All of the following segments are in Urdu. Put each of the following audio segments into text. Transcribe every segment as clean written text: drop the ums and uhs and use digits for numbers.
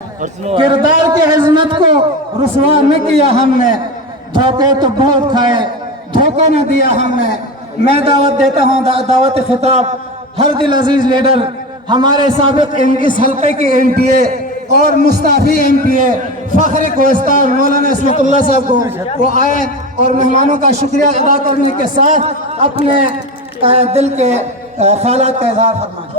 کردار کی عظمت کو رسوا نہ کیا ہم نے، دھوکے تو بہت کھائے، دھوکہ نہ دیا ہم نے۔ میں دعوت دیتا ہوں، دعوت خطاب ہر دل عزیز لیڈر، ہمارے سابق اس حلقے کے ایم پی اے اور مستعفی ایم پی اے فخر کوہستان مولانا عصمت اللہ صاحب کو وہ آئے اور مہمانوں کا شکریہ ادا کرنے کے ساتھ اپنے دل کے خیالات کا اظہار فرمائیں۔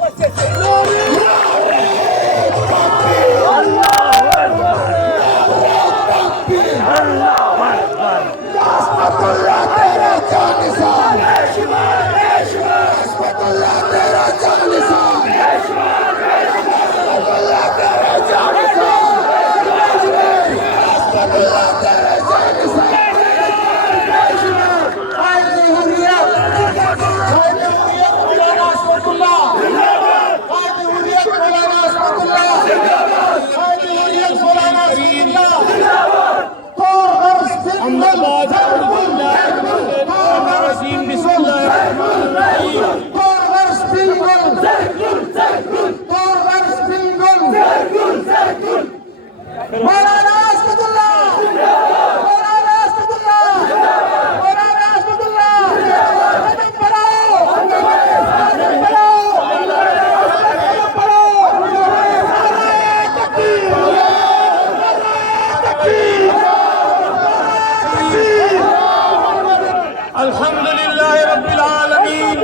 الحمدللہ رب العالمین،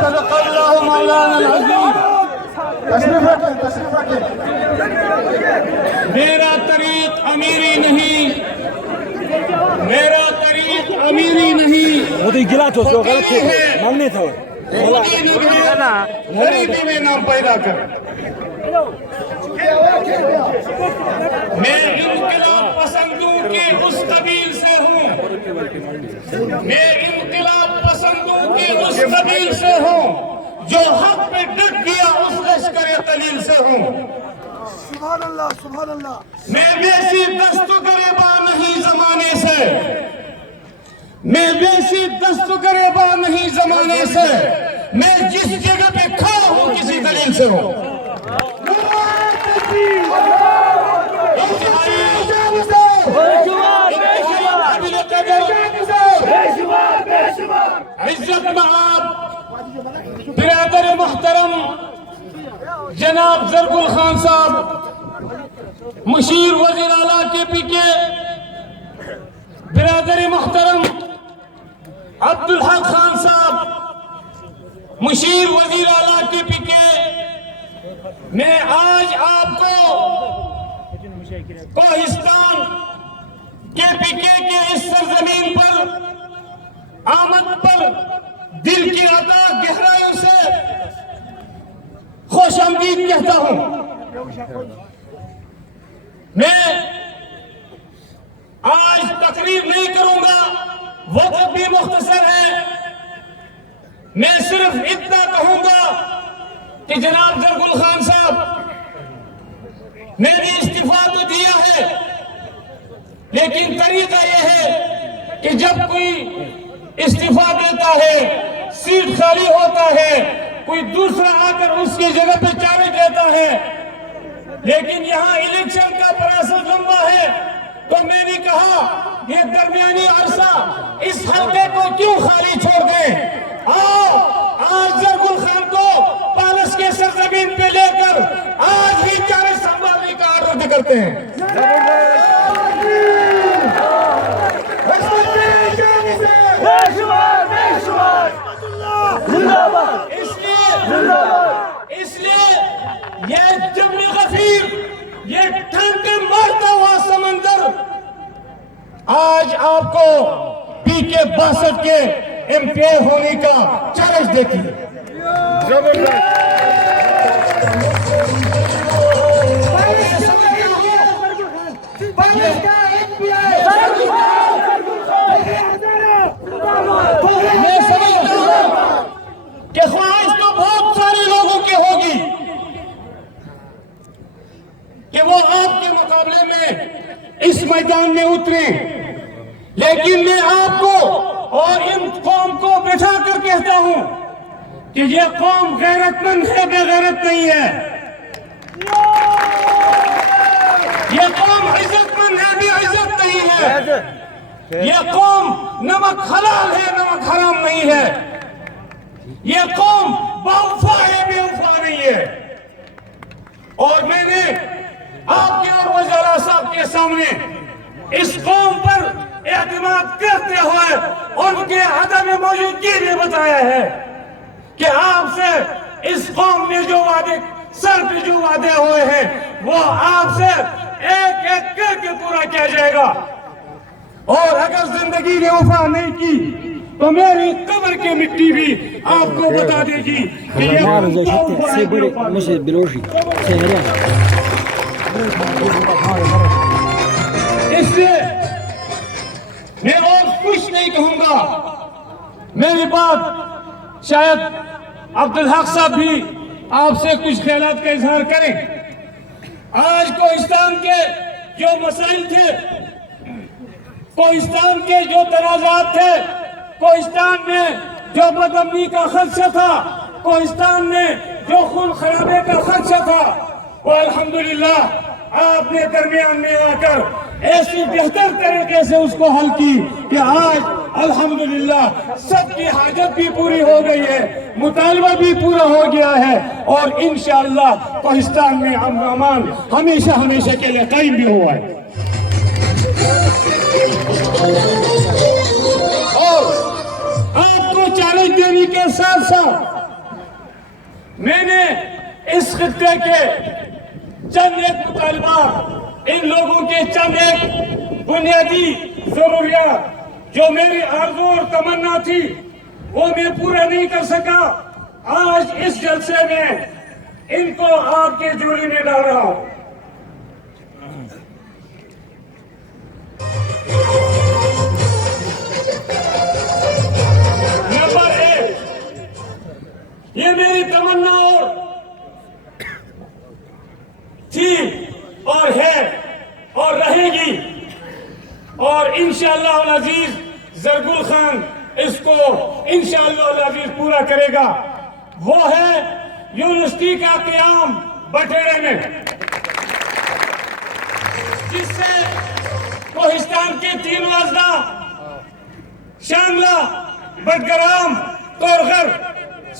صدق اللہ مولانا العظیم۔ میرا طریق امیری نہیں، میرا طریق امیری نہیں، وہ تو گلا تو غلط تھے، مانگنے تھا غریبی میں نہ پیدا کر۔ میں انقلاب پسندوں کے اس قبیل سے ہوں، میں انقلاب پسندوں کے اس قبیل سے ہوں جو حق پہ ڈٹ گیا اس لشکر قلیل سے ہوں۔ سبحان اللہ، سبحان اللہ۔ میں بیسی دست گریباں نہیں زمانے سے، میں بیسی دست گریباں نہیں زمانے سے، میں جس جگہ پہ کھڑا ہوں کسی دلیل سے ہوں۔ عزت مآب برادر محترم جناب زرگل خان صاحب، مشیر وزیر اعلیٰ کے پی کے، برادر محترم عبدالحق خان صاحب، مشیر وزیر اعلیٰ کے پی کے، میں آج آپ کو کوہستان کے پی کے اس سرزمین پر آمد پر دل کی عطا گہرائیوں سے خوش آمدید کہتا ہوں۔ میں آج تقریر نہیں کروں گا، وقت بھی مختصر ہے۔ میں صرف اتنا کہوں گا کہ جناب زرگل خان صاحب نے بھی استعفیٰ تو دیا ہے، لیکن طریقہ یہ ہے کہ جب کوئی استعفیٰ دیتا ہے، سیٹ خالی ہوتا ہے، کوئی دوسرا آ کر اس کی جگہ پہ چارج دیتا ہے، لیکن یہاں الیکشن کا پروسیس لمبا ہے، تو میں نے کہا یہ درمیانی عرصہ اس حلقے کو کیوں خالی چھوڑ دیں؟ آؤ آج زرگل خان کو پالس کے سرزمین پہ لے کر آج ہی چارج سنبھالنے کا آرڈر کرتے ہیں۔ اس لیے یہ جبل غفیر، یہ ٹھنڈے مارتا ہوا سمندر آج آپ کو پی کے 62 کے ایم پی اے ہونے کا چیلنج دیتی ہے۔ میں سمجھتا ہوں کہ خواہش تو بہت سارے لوگوں کی ہوگی کہ وہ آپ کے مقابلے میں اس میدان میں اتریں، لیکن میں آپ کو اور ان قوم کو بٹھا کر کہتا ہوں کہ یہ قوم غیرت مند ہے، بے غیرت نہیں ہے۔ یہ قوم نمک حلال ہے، نمک حرام نہیں ہے. یہ قوم باوفا ہے، بے وفا نہیں ہے. اور میں نے آپ کے اور وزراء صاحب کے سامنے اس قوم پر اعتماد کرتے ہوئے ان کے عدم موجودگی میں بتایا ہے کہ آپ سے اس قوم نے جو وعدے سر پہ جو وعدے ہوئے ہیں وہ آپ سے ایک ایک کر کے پورا کیا جائے گا. اور اگر زندگی نے وفا نہیں کی تو میری قبر کی مٹی بھی آپ کو بتا دے گی کہ یہ باوفا ہے، بے وفا نہیں. اس لیے میں اور کچھ نہیں کہوں گا. میری بات شاید عبدالحق صاحب بھی آپ سے کچھ خیالات کا اظہار کریں. آج کوہستان کے جو مسائل تھے، کوہستان کے جو تنازعات تھے، کوہستان میں جو بدامنی کا خدشہ تھا، کوہستان میں جو خون خرابے کا خدشہ تھا، وہ الحمدللہ آپ نے درمیان میں آ کر ایسی بہتر طریقے سے اس کو حل کی کہ آج الحمدللہ سب کی حاجت بھی پوری ہو گئی ہے، مطالبہ بھی پورا ہو گیا ہے، اور انشاءاللہ کوہستان میں امن و امان ہمیشہ ہمیشہ کے لیے قائم بھی ہوا ہے. اور آپ کو چیلنج دینے کے ساتھ ساتھ میں نے اس خطے کے چند ایک مطالبات، ان لوگوں کے چند ایک بنیادی ضروریات جو میری آرزو اور تمنا تھی وہ میں پورا نہیں کر سکا، آج اس جلسے میں ان کو آپ کے جوڑی میں ڈال رہا ہوں. نمبر 1، یہ میری تمنا اور تھی اور ہے اور رہے گی، اور انشاءاللہ العزیز زرگل خان اس کو انشاءاللہ العزیز پورا کرے گا. وہ ہے یونیورسٹی کا قیام بٹیڑے میں، جس سے کوہستان کے 3 اضلاع شانگلہ، بٹگرام، کورغر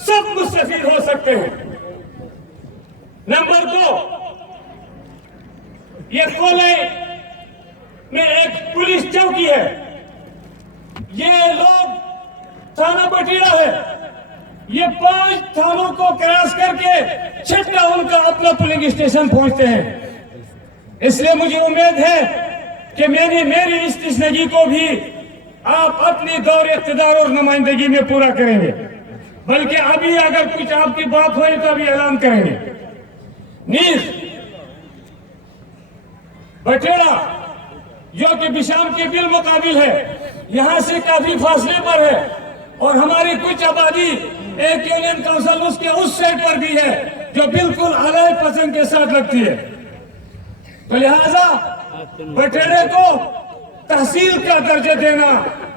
سب مستفید ہو سکتے ہیں. نمبر 2، یہ کولے میں ایک پولیس چوکی ہے. یہ لوگ تھانہ بٹیڑا ہے، یہ 5 تھانوں کو کراس کر کے 6واں ان کا اپنا پولنگ اسٹیشن پہنچتے ہیں. اس لیے مجھے امید ہے کہ میری اس تشنگی کو بھی آپ اپنی دور اقتدار اور نمائندگی میں پورا کریں گے. بلکہ ابھی اگر کچھ آپ کی بات ہوئی تو ابھی اعلان کریں گے. نیز بٹیڑا جو کہ بشام کے بالمقابل ہے، یہاں سے کافی فاصلے پر ہے، اور ہماری کچھ آبادی ایک یونین کونسل اس کے اس سائٹ پر بھی ہے جو بالکل علیحدہ پسند کے ساتھ لگتی ہے. تو لہذا بٹیڑے کو تحصیل کا درجہ دینا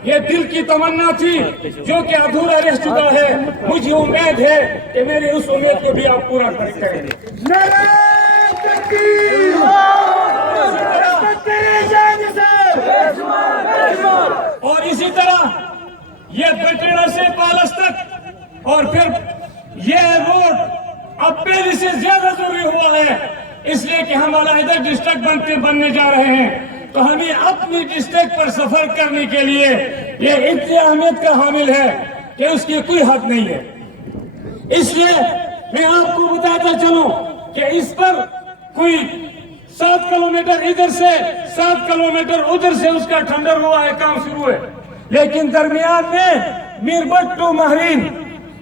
یہ دل کی تمنا تھی جو کہ ادھورا رہ چکا ہے. مجھے امید ہے کہ میری اس امید کو بھی آپ پورا کریں گے. اور اسی طرح یہ بٹیڑا سے پالس تک، اور پھر یہ روڈ اب پہلے سے زیادہ ضروری ہوا ہے، اس لیے کہ ہم علیحدہ ڈسٹرکٹ بننے جا رہے ہیں. تو ہمیں اپنی ڈسٹرکٹ پر سفر کرنے کے لیے یہ اتنی اہمیت کا حامل ہے کہ اس کی کوئی حد نہیں ہے. اس لیے میں آپ کو بتاتا چلوں کہ اس پر کوئی 7 کلومیٹر ادھر سے 7 کلومیٹر ادھر سے اس کا ٹھنڈر ہوا ہے، کام شروع ہے. لیکن درمیان میں میربٹ ٹو مہرین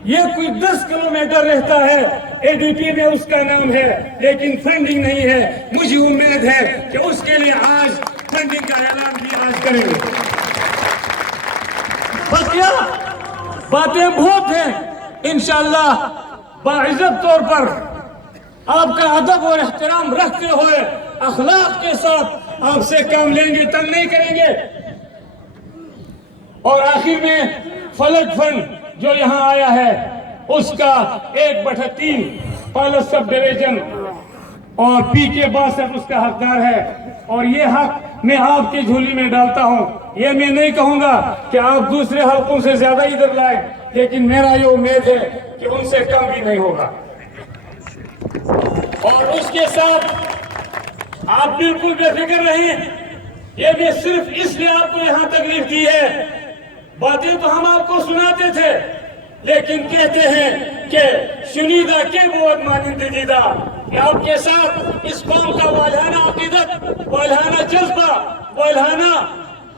یہ کوئی 10 کلومیٹر رہتا ہے. اے ڈی پی میں اس کا نام ہے لیکن فنڈنگ نہیں ہے. مجھے امید ہے کہ اس کے لیے آج فنڈنگ کا اعلان بھی آج کریں گے. بس کیا باتیں بہت ہیں. انشاءاللہ باعزت طور پر آپ کا ادب اور احترام رکھتے ہوئے اخلاق کے ساتھ آپ سے کام لیں گے، تنگ نہیں کریں گے. اور آخر میں فلک فنڈ جو یہاں آیا ہے اس کا 1/3 پالس سب ڈویژن اور پی کے 62 اس کا حقدار ہے. اور یہ حق میں آپ کی جھولی میں ڈالتا ہوں. یہ میں نہیں کہوں گا کہ آپ دوسرے حلقوں سے زیادہ ادھر لائیں، لیکن میرا یہ امید ہے کہ ان سے کم بھی نہیں ہوگا۔ اور اس کے ساتھ آپ بالکل بے فکر رہیں، یہ بھی صرف اس لیے آپ کو یہاں تکلیف دی ہے، باتیں تو ہم آپ کو سناتے تھے لیکن کہتے ہیں کہ شنیدہ کے بود مانند دیدہ، کہ آپ کے ساتھ اس قوم کا والہانہ عقیدت، والہانہ جذبہ، والہانہ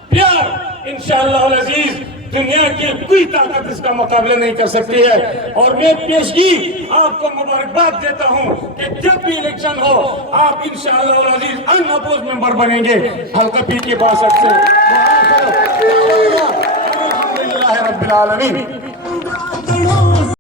پیار انشاءاللہ العزیز دنیا کی کوئی طاقت اس کا مقابلہ نہیں کر سکتی ہے۔ اور میں پیشگی آپ کو مبارکباد دیتا ہوں کہ جب بھی الیکشن ہو آپ انشاءاللہ العزیز ان اپوز ممبر بنیں گے حلقہ پیر کی باسط سے۔ الحمدللہ رب العالمین۔